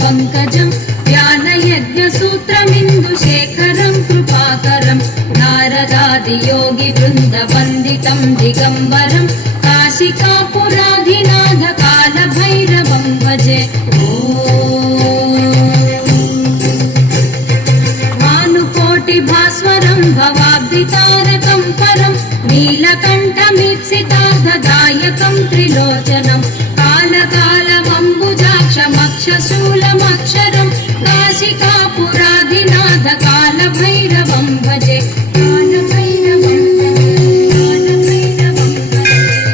పంకజం ध्यानयज्ञसूत्रमिन्दुशेखरं कृपाकरं नारदादियोगी वृन्दवन्दितं दिगम्बरं काशिकापुराधिनाथ कालभैरवं भजे। भानुकोटिभास्वरं भवाब्धितारकं परं नीलकण्ठमीप्सितार्थदायकं त्रिलोचनं कालकालमम्बुजाक्षमक्षशूलमक्षरं काशिकापुराधिनाथ कालभैरवं भजे।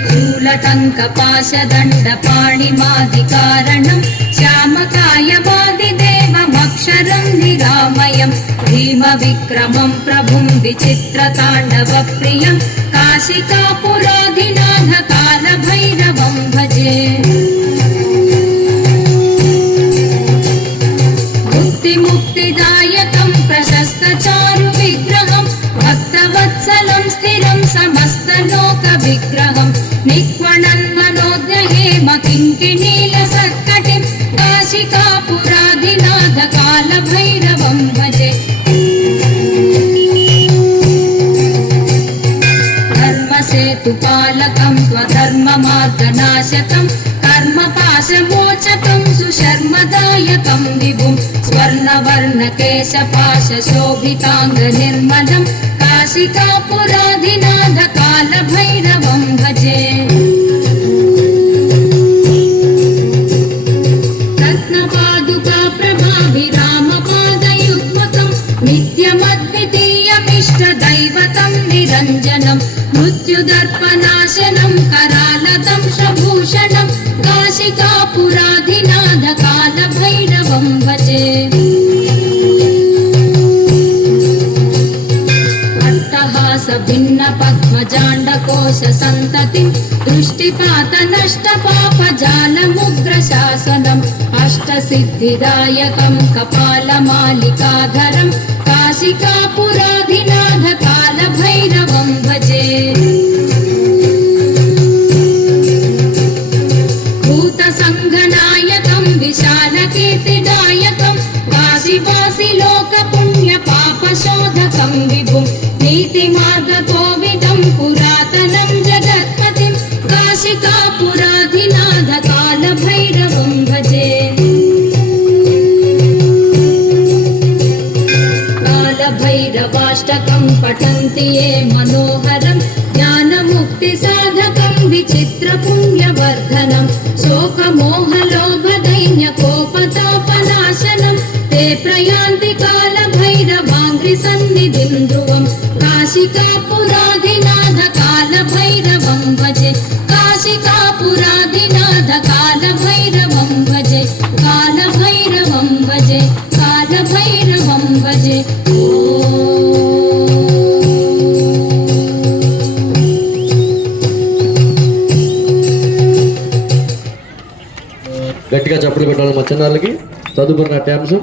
शूलटङ्कपाशदण्डपाणिमादिकारणं श्यामकायवादिदेवमक्षरं निरामयं भीमविक्रमं प्रभुं विचित्रताण्डवप्रियं काशिकापुराधिनाथ कालभैरवं भजे। मुक्तिदायकं प्रशस्तचारुविग्रहं भक्तवत्सलं स्थिरं समस्तलोकविग्रहं निक्वणन्मनोद्यहेमकिङ्किणीलसत्कटिं काशिकापुराधिनाथ कालभैरवं भजे। धर्मसेतुपालकं स्वधर्ममार्गनाशकं कर्मपाशमोचकं सुशर्मदायकं विभुं स्वर्णवर्णकेशपाशशोभिताङ्गनिर्मलं काशिकापुराधिनाथ कालभैरवं भजे। रत्नपादुकाप्रभाभिरामपादयुग्मकं नित्यमद्वितीयमिष्टदैवतं निरञ्जनं मृत्युदर्पनाशनं करालतं शभूषणं काशिकापुराधिनाथ कालभैरवं भजे। अट्टहासभिन्नपद्मजाण्डकोशसन्ततिं दृष्टिपातनष्टपापजालमुग्रशासनम् अष्टसिद्धिदायकं कपालमालिकाधरं काशिकापुराधिनाथ कालभैरवं भजे। भूतसङ्घनायकं विशालकीर्तिदायकं काशीवासिलोकपुण्यपापशोधकं विभुं नीतिमार्गकोविदं पुरातनं जगत्पतिं काशिकापुराधिनाथ कालभैरवं भजे। कालभैरवाष्टकं पठन्ति ये मनोहरं ज्ञानमुक्तिसाधकं विचित्रपुण्यवर्धनं शोकमोहलोभदैन्यकोपतापनाशनं ते प्रयान्ति कालभैरवाङ्घ्रिसन्निधिं ध्रुवं काशिकापुराधिनाथ कालभैरवं भजे। काशिकापुराधिनाथ कालभैरवं भजे। कालभैरवं भजे। कालभैरवं भजे। గట్టిగా చప్పట్లు పెట్టాలి మా చిన్నాళ్ళకి. తదుపరి నాట్యాంశం